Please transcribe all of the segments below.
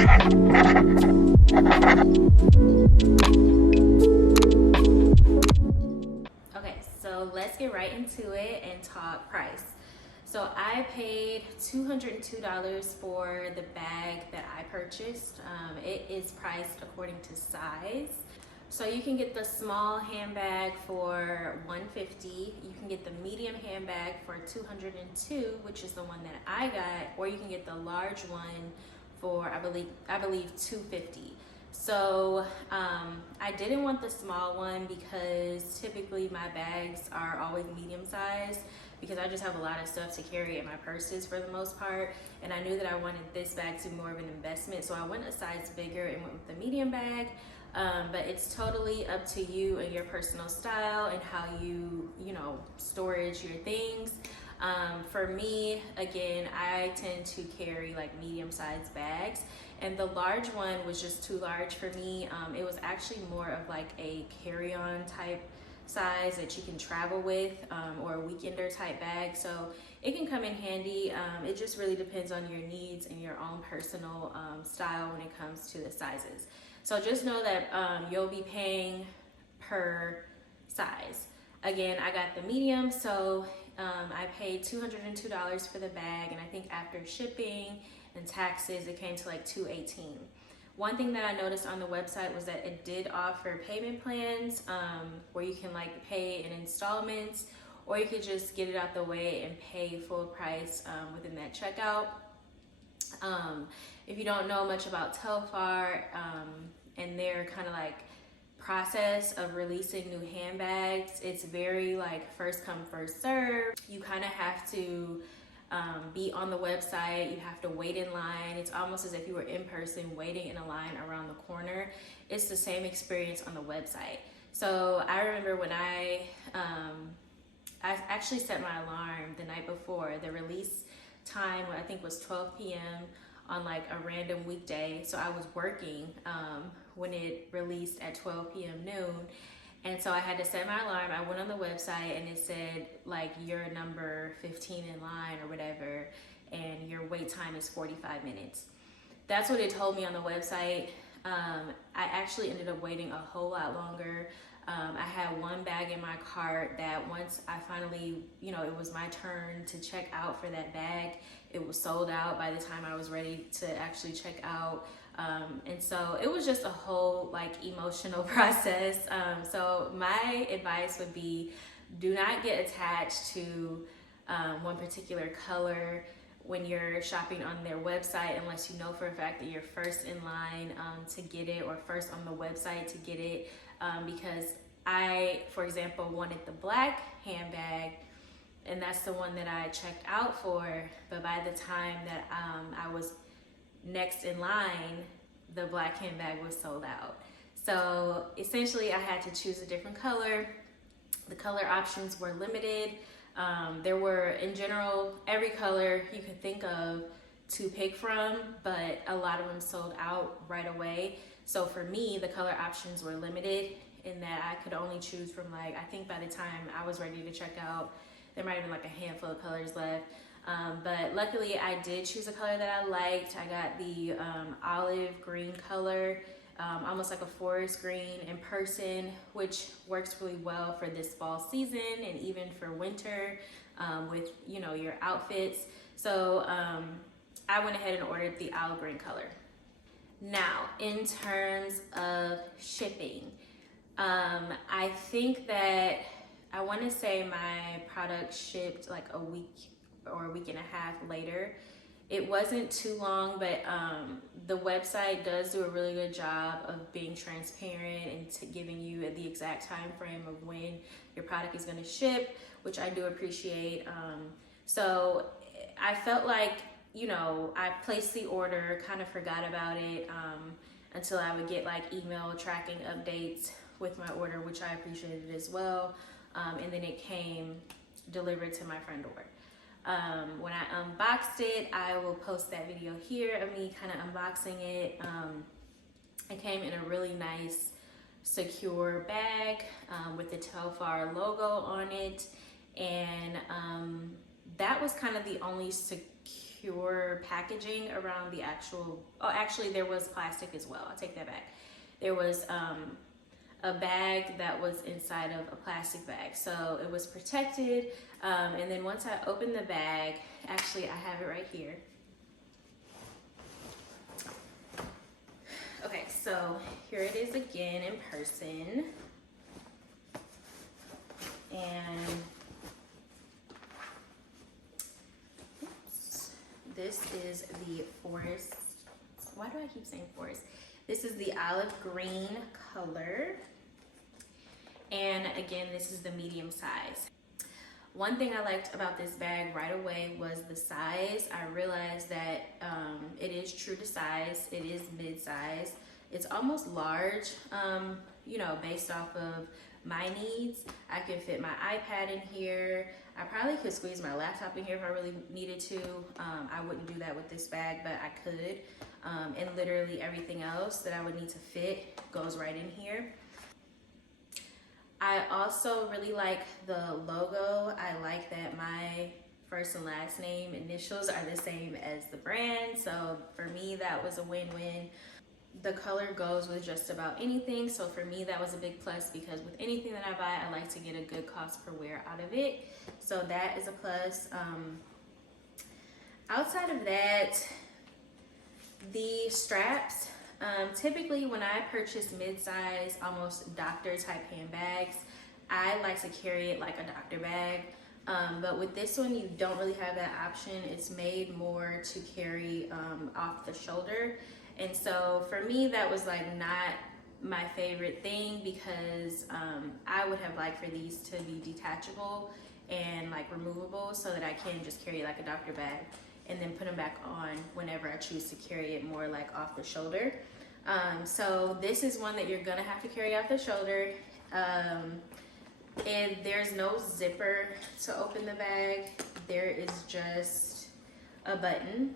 Okay, so let's get right into it and talk price. So I paid $202 for the bag that I purchased. It is priced according to size. So you can get the small handbag for $150. You can get the medium handbag for $202, which is the one that I got, or you can get the large one for I believe $250. So I didn't want the small one because typically my bags are always medium size, because I just have a lot of stuff to carry in my purses for the most part, and I knew that I wanted this bag to be more of an investment, so I went a size bigger and went with the medium bag. But it's totally up to you and your personal style and how you storage your things. For me, again, I tend to carry like medium-sized bags, and the large one was just too large for me. It was actually more of like a carry-on type size that you can travel with, or a weekender type bag, so it can come in handy. It just really depends on your needs and your own personal style when it comes to the sizes. So just know that you'll be paying per size. Again, I got the medium, so I paid $202 for the bag, and I think after shipping and taxes it came to like $218. One thing that I noticed on the website was that it did offer payment plans, where you can like pay in installments, or you could just get it out the way and pay full price within that checkout. If you don't know much about Telfar and their kind of like process of releasing new handbags, it's very like first come first serve. You kind of have to be on the website, you have to wait in line. It's almost as if you were in person waiting in a line around the corner. It's the same experience on the website. So I remember when I actually set my alarm the night before. The release time, I think, was 12 p.m. on like a random weekday. So I was working when it released at 12 p.m. noon. And so I had to set my alarm. I went on the website and it said like you're number 15 in line or whatever, and your wait time is 45 minutes. That's what it told me on the website. I actually ended up waiting a whole lot longer. I had one bag in my cart that once I finally, it was my turn to check out for that bag, it was sold out by the time I was ready to actually check out. And so it was just a whole like emotional process. So my advice would be, do not get attached to one particular color when you're shopping on their website, unless you know for a fact that you're first in line to get it, or first on the website to get it. Because I, for example, wanted the black handbag, and that's the one that I checked out for, but by the time that I was next in line, the black handbag was sold out. So essentially I had to choose a different color. The color options were limited. There were, in general, every color you could think of to pick from, but a lot of them sold out right away. So for me, the color options were limited in that I could only choose from like, I think by the time I was ready to check out, there might have been like a handful of colors left. But luckily I did choose a color that I liked. I got the olive green color, almost like a forest green in person, which works really well for this fall season and even for winter with your outfits. So I went ahead and ordered the olive green color. Now, in terms of shipping, I think that I want to say my product shipped like a week or a week and a half later. It wasn't too long, but the website does do a really good job of being transparent and giving you the exact time frame of when your product is going to ship, which I do appreciate. So I felt like, I placed the order, kind of forgot about it until I would get like email tracking updates with my order, which I appreciated as well. And then it came delivered to my front door. When I unboxed it, I will post that video here of me kind of unboxing it. It came in a really nice, secure bag with the Telfar logo on it. And that was kind of the only pure packaging around the actual, oh, actually there was plastic as well. I'll take that back. There was a bag that was inside of a plastic bag. So it was protected. And then once I opened the bag, actually I have it right here. Okay, so here it is again in person. And oops, this is the forest. Why do I keep saying forest? This is the olive green color. And again, this is the medium size. One thing I liked about this bag right away was the size. I realized that it is true to size. It is mid-size. It's almost large, you know, based off of my needs. I can fit my iPad in here. I probably could squeeze my laptop in here if I really needed to. I wouldn't do that with this bag, but I could. And literally everything else that I would need to fit goes right in here. I also really like the logo. I like that my first and last name initials are the same as the brand. So for me, that was a win-win. The color goes with just about anything. So for me, that was a big plus because with anything that I buy, I like to get a good cost per wear out of it. So that is a plus. Outside of that, the straps, typically when I purchase mid-size, almost doctor type handbags, I like to carry it like a doctor bag. But with this one, you don't really have that option. It's made more to carry off the shoulder. And so for me, that was like not my favorite thing because I would have liked for these to be detachable and like removable so that I can just carry like a doctor bag and then put them back on whenever I choose to carry it more like off the shoulder. So this is one that you're gonna have to carry off the shoulder. And there's no zipper to open the bag. There is just a button.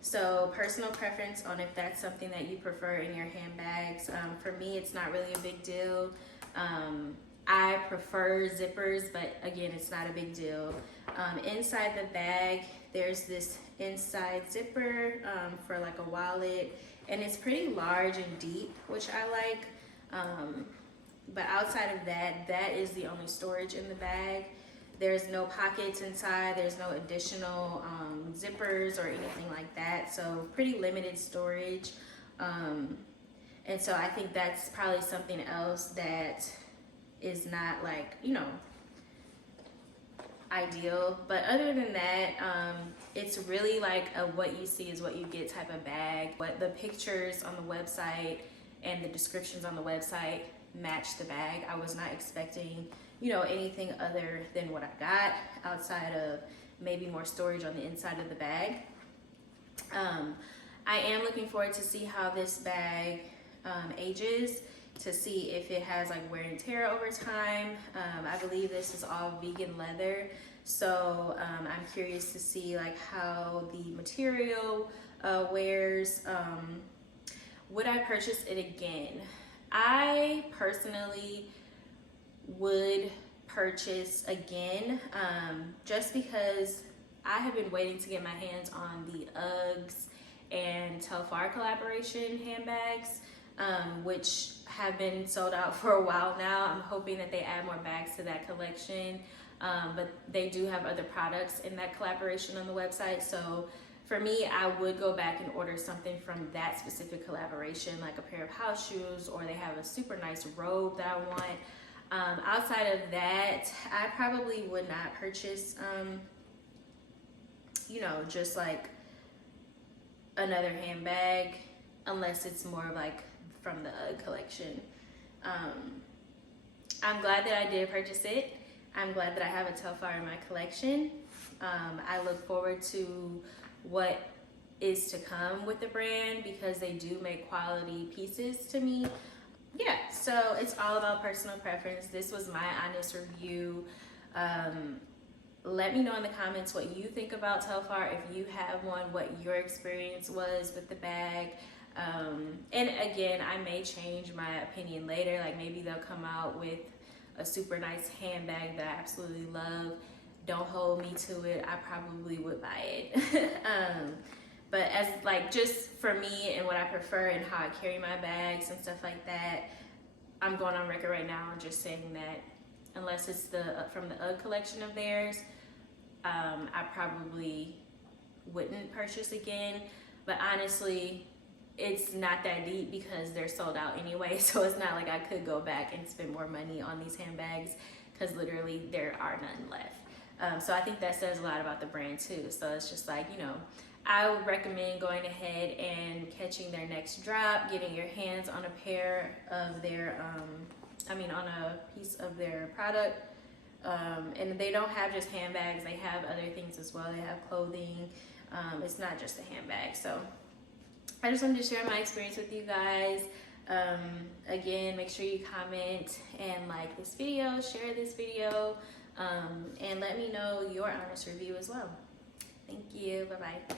So personal preference on if that's something that you prefer in your handbags. For me, it's not really a big deal. I prefer zippers, but again, it's not a big deal. Inside the bag, there's this inside zipper for like a wallet, and it's pretty large and deep, which I like. But outside of that, that is the only storage in the bag. There's no pockets inside. There's no additional zippers or anything like that. So pretty limited storage. And so I think that's probably something else that is not like, you know, ideal. But other than that, it's really like a what you see is what you get type of bag. But the pictures on the website and the descriptions on the website match the bag. I was not expecting, you know, anything other than what I got outside of maybe more storage on the inside of the bag. I am looking forward to see how this bag ages, to see if it has like wear and tear over time. I believe this is all vegan leather, so I'm curious to see like how the material wears. Would I purchase it again? I personally would purchase again, just because I have been waiting to get my hands on the Uggs and Telfar collaboration handbags, which have been sold out for a while now. I'm hoping that they add more bags to that collection, but they do have other products in that collaboration on the website. So for me, I would go back and order something from that specific collaboration, like a pair of house shoes, or they have a super nice robe that I want. Outside of that, I probably would not purchase, you know, just like another handbag, unless it's more like from the UGG collection. I'm glad that I did purchase it. I'm glad that I have a Telfar in my collection. I look forward to what is to come with the brand because they do make quality pieces to me. Yeah, so it's all about personal preference. This was my honest review. Let me know in the comments what you think about Telfar, if you have one, what your experience was with the bag. And again, I may change my opinion later. Like maybe they'll come out with a super nice handbag that I absolutely love. don't hold me to it, I probably would buy it. But as like just for me and what I prefer and how I carry my bags and stuff like that, I'm going on record right now and just saying that unless it's from the UGG collection of theirs, I probably wouldn't purchase again. But honestly, it's not that deep because they're sold out anyway, so it's not like I could go back and spend more money on these handbags because literally there are none left. So I think that says a lot about the brand too. So it's just like, you know, I would recommend going ahead and catching their next drop, getting your hands on a pair of their, on a piece of their product. And they don't have just handbags, they have other things as well. They have clothing. It's not just a handbag. So I just wanted to share my experience with you guys. Again, make sure you comment and like this video, share this video, and let me know your honest review as well. Thank you. Bye-bye.